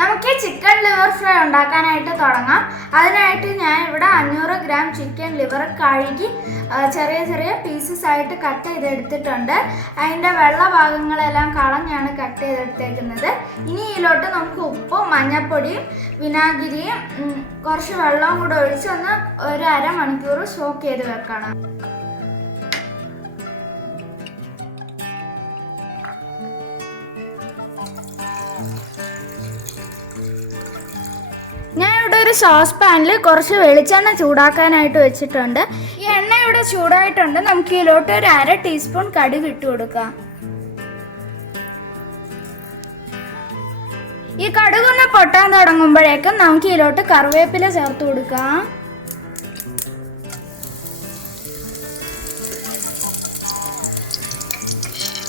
നമുക്ക് chicken liver fry ഉണ്ടാക്കാനായിട്ട് തുടങ്ങാം. അതിനായിട്ട് ഞാൻ ഇവിടെ അഞ്ഞൂറ് ഗ്രാം ചിക്കൻ ലിവർ കഴുകി ചെറിയ ചെറിയ പീസസ് ആയിട്ട് കട്ട് ചെയ്തെടുത്തിട്ടുണ്ട്. അതിന്റെ വെള്ള ഭാഗങ്ങളെല്ലാം കളഞ്ഞാണ് കട്ട് ചെയ്തെടുത്തേക്കുന്നത്. ഇനി ഇതിലോട്ട് നമുക്ക് ഉപ്പും മഞ്ഞൾപ്പൊടിയും വിനാഗിരിയും കുറച്ച് വെള്ളവും കൂടെ ഒഴിച്ച് ഒന്ന് ഒരു അരമണിക്കൂർ സോക്ക് ചെയ്ത് വെക്കണം. ഞാൻ ഇവിടെ ഒരു സോസ് പാനിൽ കുറച്ച് വെളിച്ചെണ്ണ ചൂടാക്കാനായിട്ട് വെച്ചിട്ടുണ്ട്. ഈ എണ്ണ ഇവിടെ ചൂടായിട്ടുണ്ട്. നമുക്ക് ഇതിലോട്ട് ഒരു അര ടീസ്പൂൺ കടുക് ഇട്ട് കൊടുക്കാം. ഈ കടുകൊന്ന് പൊട്ടാൻ തുടങ്ങുമ്പോഴേക്കും നമുക്ക് ഇതിലോട്ട് കറിവേപ്പില ചേർത്ത് കൊടുക്കാം.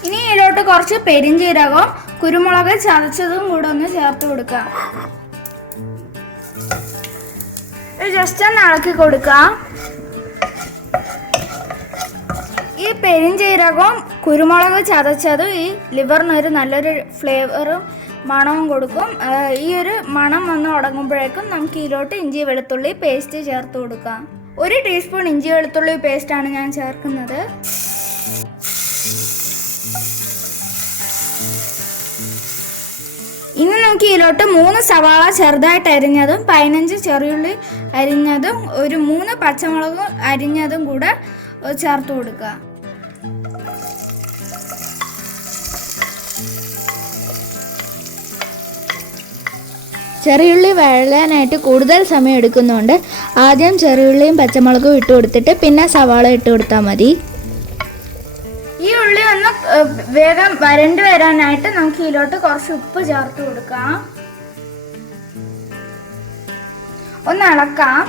ഇനി ഇതിലോട്ട് കുറച്ച് പെരിഞ്ചീരകവും കുരുമുളക് ചതച്ചതും കൂടെ ഒന്ന് ചേർത്ത് കൊടുക്കാം. ജസ്റ്റ് ഒന്ന് ഇളക്കി കൊടുക്കാം. ഈ പെരിഞ്ചീരകവും കുരുമുളക് ചതച്ചതും ഈ ലിവറിനൊരു നല്ലൊരു ഫ്ലേവറും മണവും കൊടുക്കും. ഈ ഒരു മണം വന്ന് തുടങ്ങുമ്പോഴേക്കും നമുക്ക് ഇതിലോട്ട് ഇഞ്ചി വെളുത്തുള്ളി പേസ്റ്റ് ചേർത്ത് കൊടുക്കാം. ഒരു ടീസ്പൂൺ ഇഞ്ചി വെളുത്തുള്ളി പേസ്റ്റാണ് ഞാൻ ചേർക്കുന്നത്. ഇനി നമുക്ക് ഇതിലോട്ട് മൂന്ന് സവാള ചെറുതായിട്ട് അരിഞ്ഞതും പതിനഞ്ച് ചെറിയുള്ളി അരിഞ്ഞതും ഒരു മൂന്ന് പച്ചമുളക് അരിഞ്ഞതും കൂടെ ചേർത്ത് കൊടുക്കുക. ചെറിയുള്ളി വഴലാനായിട്ട് കൂടുതൽ സമയം എടുക്കുന്നതുകൊണ്ട് ആദ്യം ചെറിയുള്ളിയും പച്ചമുളകും ഇട്ട് കൊടുത്തിട്ട് പിന്നെ സവാള ഇട്ട് കൊടുത്താൽ മതി. വേഗം വരണ്ട് വരാനായിട്ട് നമുക്ക് ഇതിലോട്ട് കുറച്ച് ഉപ്പ് ചേർത്ത് കൊടുക്കാം. ഒന്ന് ഇളക്കാം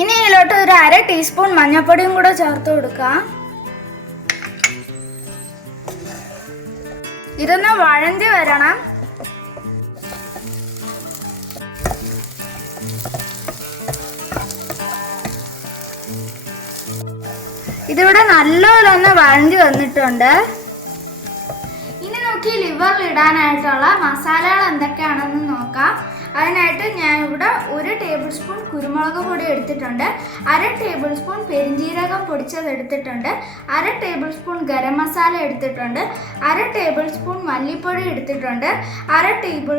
ഇനി ഇതിലോട്ട് ഒരു അര ടീസ്പൂൺ മഞ്ഞൾപ്പൊടിയും കൂടെ ചേർത്ത് കൊടുക്കാം. ഇതൊന്ന് വഴന്തി വരണം. ഇതിവിടെ നല്ലപോലെ ഒന്ന് വന്നിട്ടുണ്ട്. ഇനി നോക്കി ലിവറിൽ ഇടാനായിട്ടുള്ള മസാലകൾ എന്തൊക്കെയാണെന്ന് നോക്കാം. അതിനായിട്ട് ഞാൻ ഇവിടെ ഒരു ടേബിൾ സ്പൂൺ കുരുമുളക് പൊടി എടുത്തിട്ടുണ്ട്. അര ടേബിൾ സ്പൂൺ പെരിഞ്ജീരകം പൊടിച്ചത് എടുത്തിട്ടുണ്ട്. അര ടേബിൾ സ്പൂൺ ഗരം മസാല എടുത്തിട്ടുണ്ട്. അര ടേബിൾ സ്പൂൺ മല്ലിപ്പൊടി എടുത്തിട്ടുണ്ട്. അര ടേബിൾ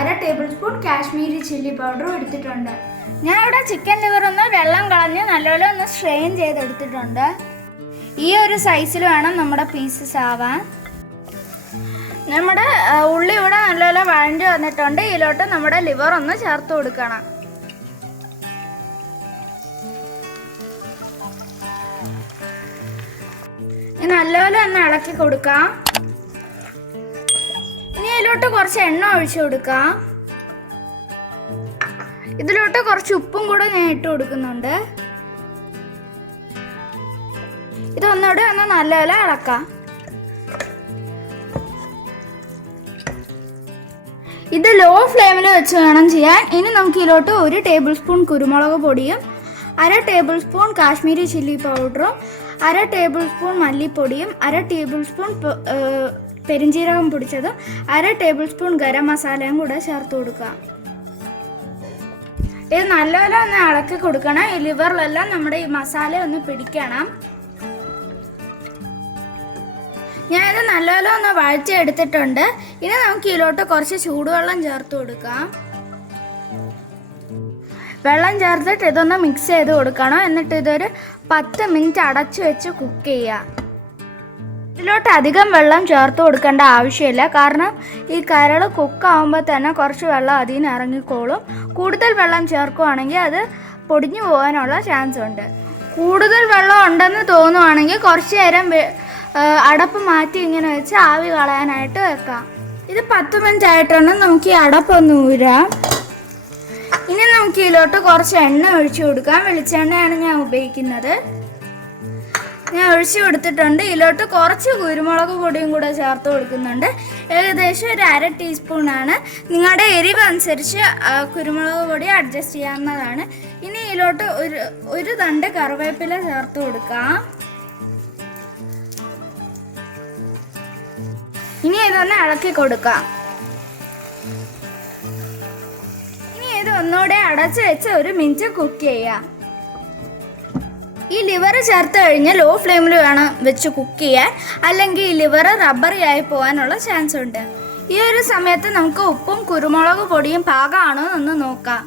അര ടേബിൾ സ്പൂൺ കാശ്മീരി ചില്ലി പൗഡറും എടുത്തിട്ടുണ്ട്. ഞാൻ ഇവിടെ ചിക്കൻ ലിവർ ഒന്ന് വെള്ളം കളഞ്ഞ് നല്ലപോലെ ഒന്ന് സ്ട്രെയിൻ ചെയ്തെടുത്തിട്ടുണ്ട്. ഈ ഒരു സൈസിൽ വേണം നമ്മുടെ പീസസ് ആവാൻ. നമ്മുടെ ഉള്ളി ഇവിടെ നല്ലപോലെ വഴഞ്ഞു വന്നിട്ടുണ്ട്. ഇതിലോട്ട് നമ്മുടെ ലിവർ ഒന്ന് ചേർത്ത് കൊടുക്കണം. നല്ലപോലെ ഒന്ന് ഇളക്കി കൊടുക്കാം. ഇനി ഇതിലോട്ട് കുറച്ച് എണ്ണ ഒഴിച്ചു കൊടുക്കാം. ഇതിലോട്ട് കുറച്ച് ഉപ്പും കൂടെ ഞാൻ ഇട്ട് കൊടുക്കുന്നുണ്ട്. ഇതൊന്നുകൂടെ ഒന്ന് നല്ലപോലെ ഇളക്കാം. ഇത് ലോ ഫ്ലെയിമിൽ വെച്ച് വേണം ചെയ്യാൻ. ഇനി നമുക്ക് ഇതിലോട്ട് ഒരു ടേബിൾ സ്പൂൺ കുരുമുളക് പൊടിയും അര ടേബിൾ സ്പൂൺ കാശ്മീരി ചില്ലി പൗഡറും അര ടേബിൾ സ്പൂൺ മല്ലിപ്പൊടിയും അര ടേബിൾ സ്പൂൺ പെരിഞ്ചീരകം പൊടിച്ചതും അര ടേബിൾ സ്പൂൺ ഗരം മസാലയും കൂടെ ചേർത്ത് കൊടുക്കുക ഇത് നല്ലപോലെ ഒന്ന് ഇളക്കി കൊടുക്കണം. ഈ ലിവറിലെല്ലാം നമ്മുടെ ഈ മസാല ഒന്ന് പിടിക്കണം. ഞാനിത് നല്ലപോലെ ഒന്ന് വഴച്ചെടുത്തിട്ടുണ്ട് ഇനി നമുക്ക് ഇതിലോട്ട് കുറച്ച് ചൂടുവെള്ളം ചേർത്ത് കൊടുക്കാം. വെള്ളം ചേർത്തിട്ട് ഇതൊന്ന് മിക്സ് ചെയ്ത് കൊടുക്കണം. എന്നിട്ട് ഇതൊരു പത്ത് മിനിറ്റ് അടച്ചു വെച്ച് കുക്ക് ചെയ്യുക ഇതിലോട്ട് അധികം വെള്ളം ചേർത്ത് കൊടുക്കേണ്ട ആവശ്യമില്ല. കാരണം ഈ കരൾ കുക്കാവുമ്പോൾ തന്നെ കുറച്ച് വെള്ളം അതിൽ നിന്ന് ഇറങ്ങിക്കോളും. കൂടുതൽ വെള്ളം ചേർക്കുകയാണെങ്കിൽ അത് പൊടിഞ്ഞു പോകാനുള്ള ചാൻസ് ഉണ്ട്. കൂടുതൽ വെള്ളം ഉണ്ടെന്ന് തോന്നുവാണെങ്കിൽ കുറച്ച് നേരം അടപ്പ് മാറ്റി ഇങ്ങനെ വെച്ച് ആവി കളയാനായിട്ട് വെക്കാം. ഇത് പത്ത് മിനിറ്റ് ആയിട്ടാണ്. നമുക്ക് ഈ അടപ്പൊന്ന് ഊരാം. ഇനി നമുക്ക് ഇതിലോട്ട് കുറച്ച് എണ്ണ ഒഴിച്ചു കൊടുക്കാം. വെളിച്ചെണ്ണയാണ് ഞാൻ ഉപയോഗിക്കുന്നത്. ഞാൻ ഒഴിച്ചു കൊടുത്തിട്ടുണ്ട് ഇതിലോട്ട് കുറച്ച് കുരുമുളക് പൊടിയും കൂടെ ചേർത്ത് കൊടുക്കുന്നുണ്ട്. ഏകദേശം ഒരു അര ടീസ്പൂണാണ് നിങ്ങളുടെ എരിവ് അനുസരിച്ച് കുരുമുളക് പൊടി അഡ്ജസ്റ്റ് ചെയ്യാവുന്നതാണ്. ഇനി ഇതിലോട്ട് ഒരു ഒരു തണ്ട് കറിവേപ്പില ചേർത്ത് കൊടുക്കാം. ഇനി ഇതൊന്ന് ഇളക്കി കൊടുക്കാം. ഇനി ഇത് ഒന്നുകൂടെ അടച്ചു വെച്ച് ഒരു മിനിറ്റ് കുക്ക് ചെയ്യാം. ഈ ലിവർ ചേർത്ത് കഴിഞ്ഞാൽ ലോ ഫ്ലെയിമിൽ വേണം വെച്ച് കുക്ക് ചെയ്യാൻ. അല്ലെങ്കിൽ ഈ ലിവർ റബ്ബറി ആയി പോകാനുള്ള ചാൻസ് ഉണ്ട്. ഈ ഒരു സമയത്ത് നമുക്ക് ഉപ്പും കുരുമുളക് പൊടിയും പാകമാണോ എന്ന് നോക്കാം.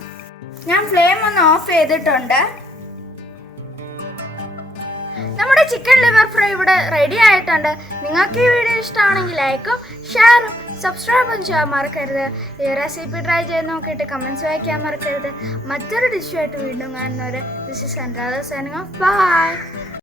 ഞാൻ ഫ്ലെയിം ഒന്ന് ഓഫ് ചെയ്തിട്ടുണ്ട്. നമ്മുടെ ചിക്കൻ ലിവർ ഫ്രൈ ഇവിടെ റെഡി ആയിട്ടുണ്ട്. നിങ്ങൾക്ക് ഈ വീഡിയോ ഇഷ്ടമാണെങ്കിൽ ലൈക്കും ഷെയറും സബ്സ്ക്രൈബും ചെയ്യാൻ മറക്കരുത്. ഈ റെസിപ്പി ട്രൈ ചെയ്ത് നോക്കിയിട്ട് കമൻസ് വായിക്കാൻ മറക്കരുത്. മറ്റൊരു ഡിഷുമായിട്ട് വീണ്ടും കാണുന്നവർ ദിസ് ഇസ് എന്റെ ബൈ